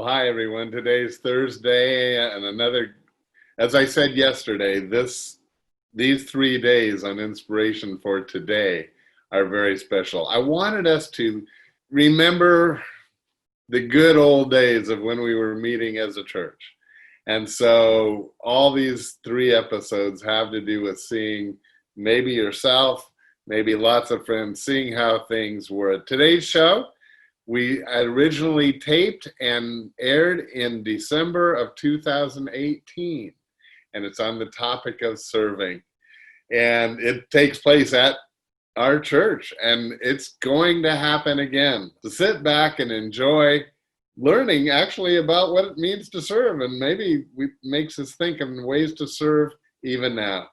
Well, hi everyone. Today's Thursday, and as I said yesterday, these 3 days on inspiration for today are very special. I wanted us to remember the good old days of when we were meeting as a church. And so all these 3 episodes have to do with seeing maybe yourself, maybe lots of friends, seeing how things were. Today's show, we originally taped and aired in December of 2018, and it's on the topic of serving. And it takes place at our church, and it's going to happen again. So sit back and enjoy learning actually about what it means to serve, and maybe it makes us think of ways to serve even now.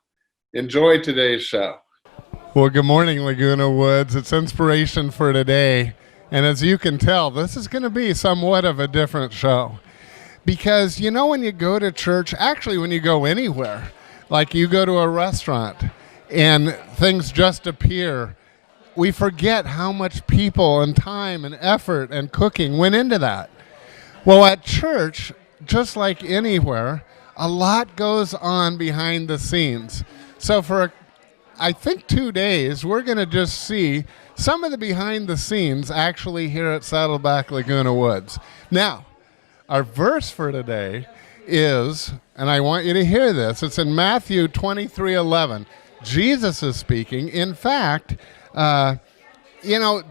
Enjoy today's show. Well, good morning, Laguna Woods. It's inspiration for today. And as you can tell, this is going to be somewhat of a different show. Because, you know, when you go to church, actually when you go anywhere, like you go to a restaurant and things just appear, we forget how much people and time and effort and cooking went into that. Well, at church, just like anywhere, a lot goes on behind the scenes. So for, I think, 2 days, we're going to just see some of the behind the scenes actually here at Saddleback Laguna Woods. Now, our verse for today is, and I want you to hear this, it's in Matthew 23:11. Jesus is speaking. In fact,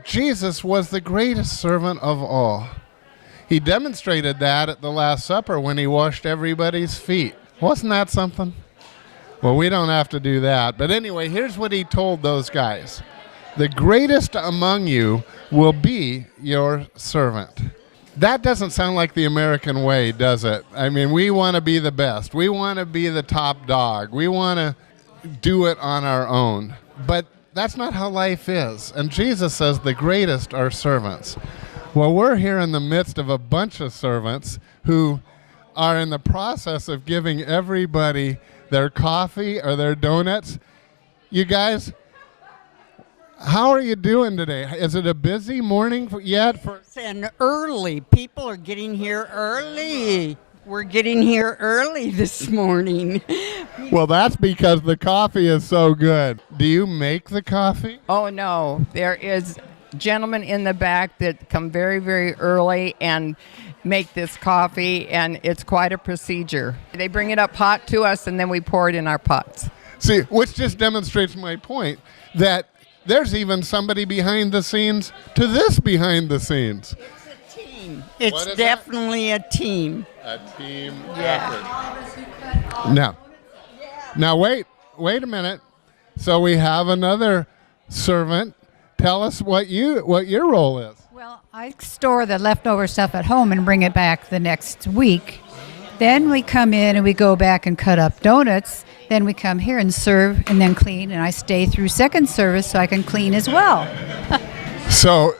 Jesus was the greatest servant of all. He demonstrated that at the Last Supper when he washed everybody's feet. Wasn't that something? Well, we don't have to do that. But anyway, here's what he told those guys. The greatest among you will be your servant. That doesn't sound like the American way, does it? I mean, we want to be the best. We want to be the top dog. We want to do it on our own. But that's not how life is. And Jesus says the greatest are servants. Well, we're here in the midst of a bunch of servants who are in the process of giving everybody their coffee or their donuts. You guys, how are you doing today? Is it a busy morning yet? And early. People are getting here early. We're getting here early this morning. Well, that's because the coffee is so good. Do you make the coffee? Oh, no. There is gentlemen in the back that come very, very early and make this coffee, and it's quite a procedure. They bring it up hot to us, and then we pour it in our pots. See, which just demonstrates my point that there's even somebody behind the scenes to this behind the scenes. It's a team. It's definitely a team. A team effort. Now wait a minute. So we have another servant. Tell us what your role is. Well, I store the leftover stuff at home and bring it back the next week. Then we come in and we go back and cut up donuts. Then we come here and serve and then clean, and I stay through second service so I can clean as well. So,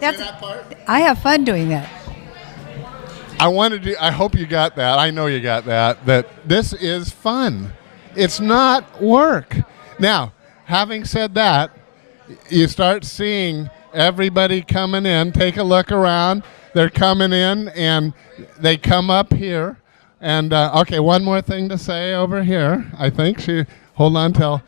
that part? I have fun doing that. I hope you got that. I know you got that this is fun. It's not work. Now, having said that, you start seeing everybody coming in. Take a look around. They're coming in, and they come up here. And, okay, one more thing to say over here. I think hold on till.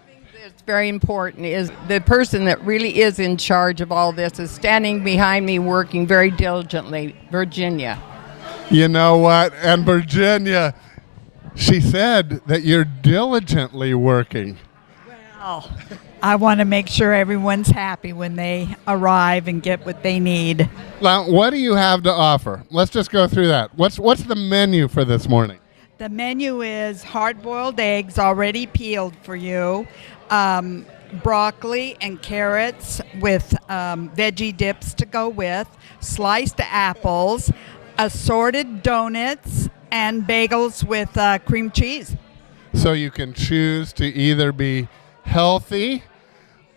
It's very important is the person that really is in charge of all this is standing behind me working very diligently, Virginia. You know what? And Virginia, she said that you're diligently working. Well, I want to make sure everyone's happy when they arrive and get what they need. Now, what do you have to offer? Let's just go through that. What's the menu for this morning? The menu is hard-boiled eggs already peeled for you, broccoli and carrots with veggie dips to go with, sliced apples, assorted donuts, and bagels with cream cheese. So you can choose to either be healthy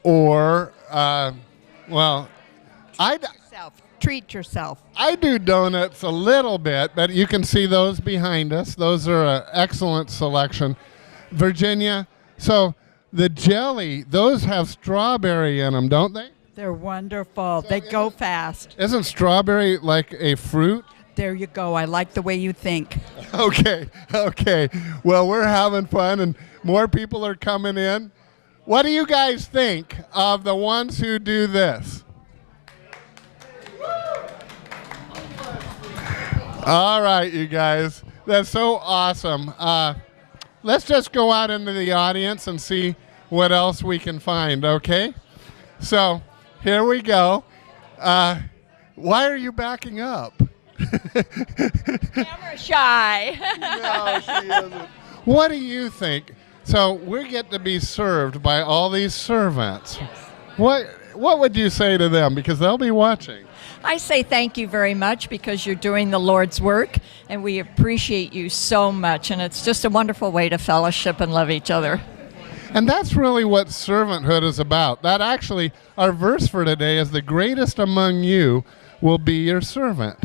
or, Treat yourself. I do donuts a little bit, but you can see those behind us. Those are an excellent selection. Virginia, so the jelly, those have strawberry in them, don't they? They're wonderful. They go fast. Isn't strawberry like a fruit? There you go. I like the way you think. Okay. Well, we're having fun and more people are coming in. What do you guys think of the ones who do this? All right, you guys. That's so awesome. Let's just go out into the audience and see what else we can find, okay? So here we go. Why are you backing up? Camera shy. No, she isn't. What do you think? So we get to be served by all these servants. What would you say to them? Because they'll be watching. I say thank you very much because you're doing the Lord's work, and we appreciate you so much. And it's just a wonderful way to fellowship and love each other. And that's really what servanthood is about. That actually, our verse for today is the greatest among you will be your servant.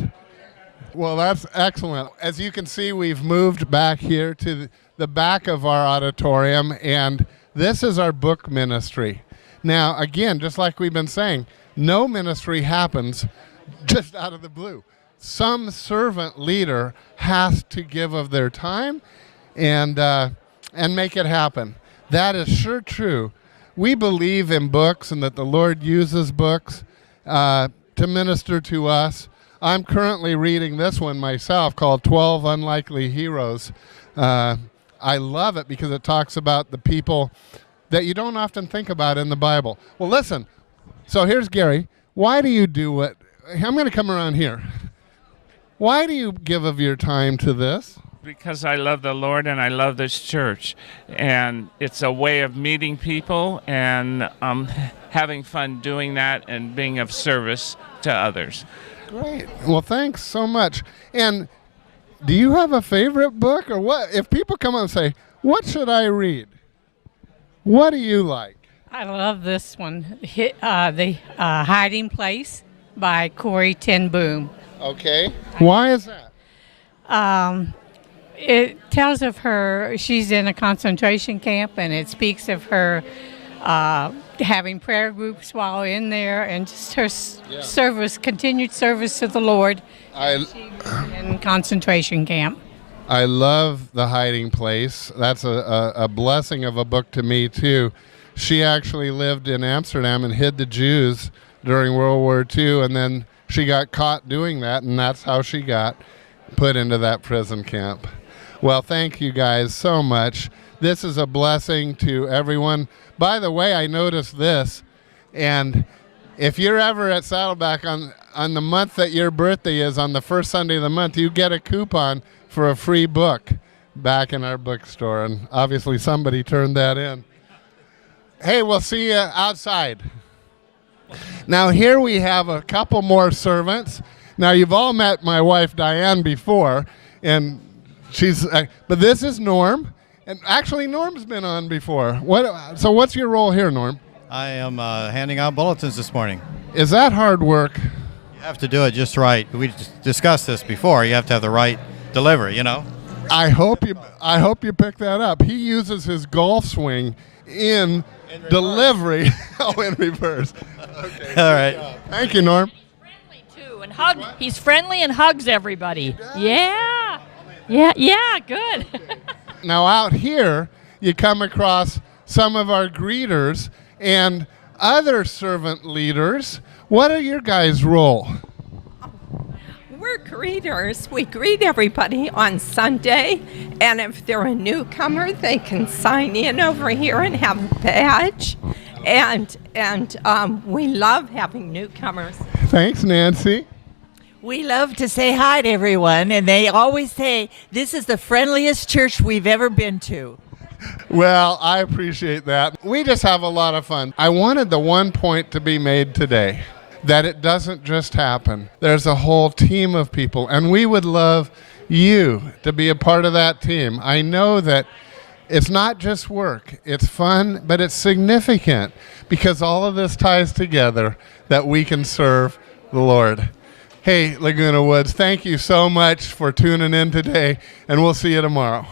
Well, that's excellent. As you can see, we've moved back here to the back of our auditorium, and this is our book ministry. Now, again, just like we've been saying, no ministry happens just out of the blue. Some servant leader has to give of their time and make it happen. That is sure true. We believe in books and that the Lord uses books to minister to us. I'm currently reading this one myself called 12 Unlikely Heroes. I love it because it talks about the people that you don't often think about in the Bible. Well, listen. So here's Gary. Why do you do what? I'm going to come around here. Why do you give of your time to this? Because I love the Lord and I love this church. And it's a way of meeting people and having fun doing that and being of service to others. Great. Well, thanks so much. And do you have a favorite book or what? If people come up and say, what should I read? What do you like? I love this one, The Hiding Place by Corrie ten Boom. Okay. Why is that? It tells of her, she's in a concentration camp, and it speaks of her having prayer groups while in there, and just her service, continued service to the Lord in concentration camp. I love The Hiding Place. That's a blessing of a book to me, too. She actually lived in Amsterdam and hid the Jews during World War II, and then she got caught doing that, and that's how she got put into that prison camp. Well, thank you guys so much. This is a blessing to everyone. By the way, I noticed this, and if you're ever at Saddleback on the month that your birthday is, on the first Sunday of the month, you get a coupon for a free book back in our bookstore, and obviously somebody turned that in. Hey, we'll see you outside. Now here we have a couple more servants. Now you've all met my wife Diane before, and she's but this is Norm, and actually Norm's been on before. So what's your role here, Norm? I am handing out bulletins this morning. Is that hard work? You have to do it just right. We discussed this before. You have to have the right delivery, you know. I hope you pick that up. He uses his golf swing in delivery. Oh, in reverse. Okay. All right. Thank you, Norm. Friendly too, and he's friendly and hugs everybody. Yeah, good. Now out here, you come across some of our greeters and other servant leaders. What are your guys' role? We're greeters. We greet everybody on Sunday, and if they're a newcomer, they can sign in over here and have a badge. And we love having newcomers. Thanks, Nancy. We love to say hi to everyone, and they always say, this is the friendliest church we've ever been to. Well, I appreciate that. We just have a lot of fun. I wanted the one point to be made today, that it doesn't just happen. There's a whole team of people, and we would love you to be a part of that team. I know that it's not just work. It's fun, but it's significant because all of this ties together that we can serve the Lord. Hey, Laguna Woods, thank you so much for tuning in today, and we'll see you tomorrow.